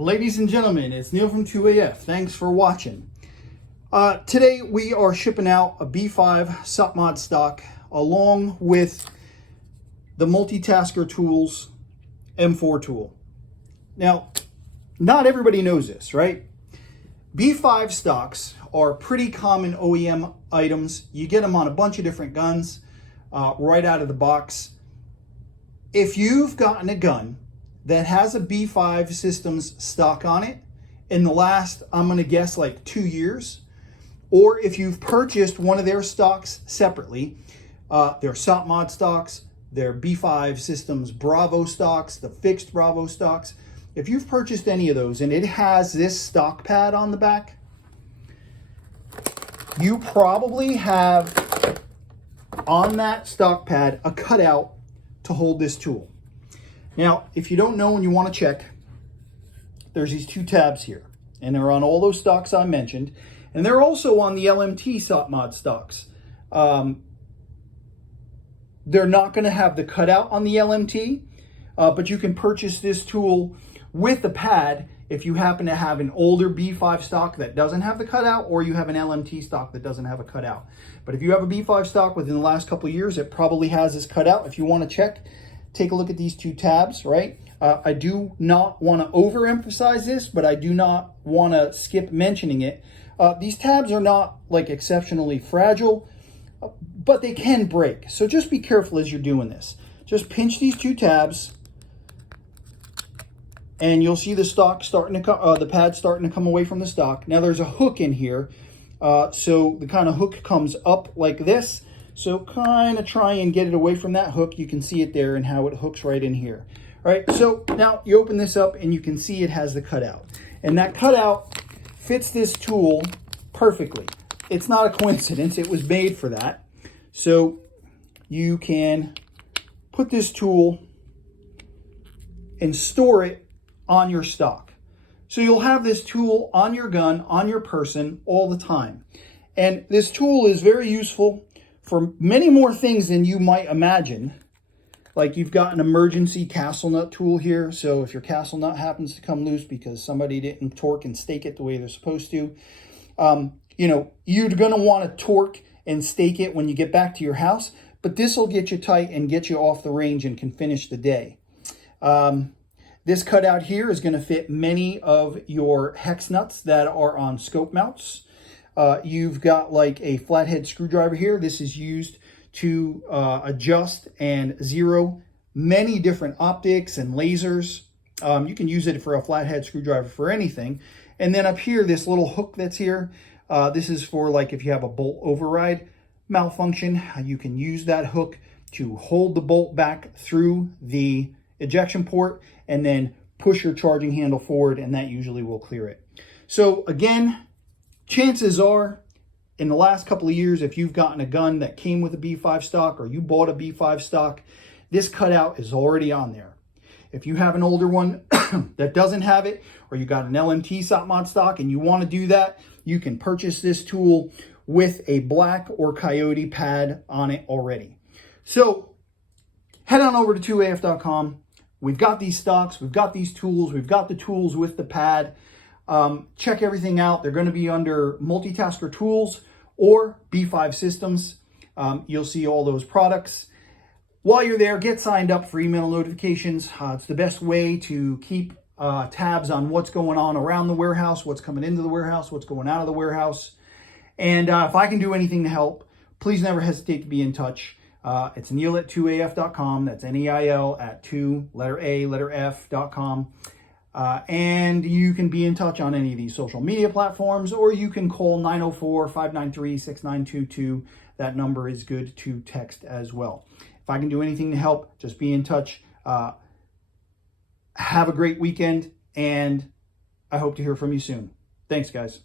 Ladies and gentlemen, it's Neil from 2AF. Thanks for watching. Today we are shipping out a B5 SOP mod stock along with the Multitasker Tools M4 tool. Now, not everybody knows this, right? B5 stocks are pretty common OEM items. You get them on a bunch of different guns right out of the box. If you've gotten a gun that has a B5 Systems stock on it in the last, I'm going to guess, like 2 years, or if you've purchased one of their stocks separately, their SOP mod stocks, their B5 Systems Bravo stocks, the fixed Bravo stocks, if you've purchased any of those and it has this stock pad on the back, you probably have on that stock pad a cutout to hold this tool. Now, if you don't know and you want to check, there's these two tabs here, and they're on all those stocks I mentioned, and they're also on the LMT SOP mod stocks. They're not going to have the cutout on the LMT, but you can purchase this tool with the pad if you happen to have an older B5 stock that doesn't have the cutout, or you have an LMT stock that doesn't have a cutout. But if you have a B5 stock within the last couple of years, it probably has this cutout. If you want to check, take a look at these two tabs, right? I do not want to overemphasize this, but I do not want to skip mentioning it. These tabs are not like exceptionally fragile, but they can break. So just be careful as you're doing this. Just pinch these two tabs, and you'll see the stock starting to come, the pad starting to come away from the stock. Now there's a hook in here, so the kind of hook comes up like this. So kind of try and get it away from that hook. You can see it there and how it hooks right in here. All right, so now you open this up and you can see it has the cutout. And that cutout fits this tool perfectly. It's not a coincidence, it was made for that. So you can put this tool and store it on your stock. So you'll have this tool on your gun, on your person all the time. And this tool is very useful for many more things than you might imagine. Like, you've got an emergency castle nut tool here. So if your castle nut happens to come loose because somebody didn't torque and stake it the way they're supposed to, you know, you're going to want to torque and stake it when you get back to your house. But this will get you tight and get you off the range and can finish the day. This cutout here is going to fit many of your hex nuts that are on scope mounts. You've got like a flathead screwdriver here. This is used to adjust and zero many different optics and lasers. You can use it for a flathead screwdriver for anything. And then up here, this little hook that's here, this is for like if you have a bolt override malfunction, you can use that hook to hold the bolt back through the ejection port and then push your charging handle forward, and that usually will clear it. So again, chances are, in the last couple of years, if you've gotten a gun that came with a B5 stock or you bought a B5 stock, this cutout is already on there. If you have an older one that doesn't have it, or you got an LMT SOP mod stock and you want to do that, you can purchase this tool with a black or coyote pad on it already. So head on over to 2AF.com. We've got these stocks, we've got these tools, we've got the tools with the pad. Check everything out. They're going to be under Multitasker Tools or B5 Systems. You'll see all those products. While you're there, get signed up for email notifications. It's the best way to keep tabs on what's going on around the warehouse, what's coming into the warehouse, what's going out of the warehouse. And if I can do anything to help, please never hesitate to be in touch. It's Neil at 2AF.com. That's Neil at 2F.com. And you can be in touch on any of these social media platforms, or you can call 904-593-6922. That number is good to text as well. If I can do anything to help, just be in touch. Have a great weekend, and I hope to hear from you soon. Thanks, guys.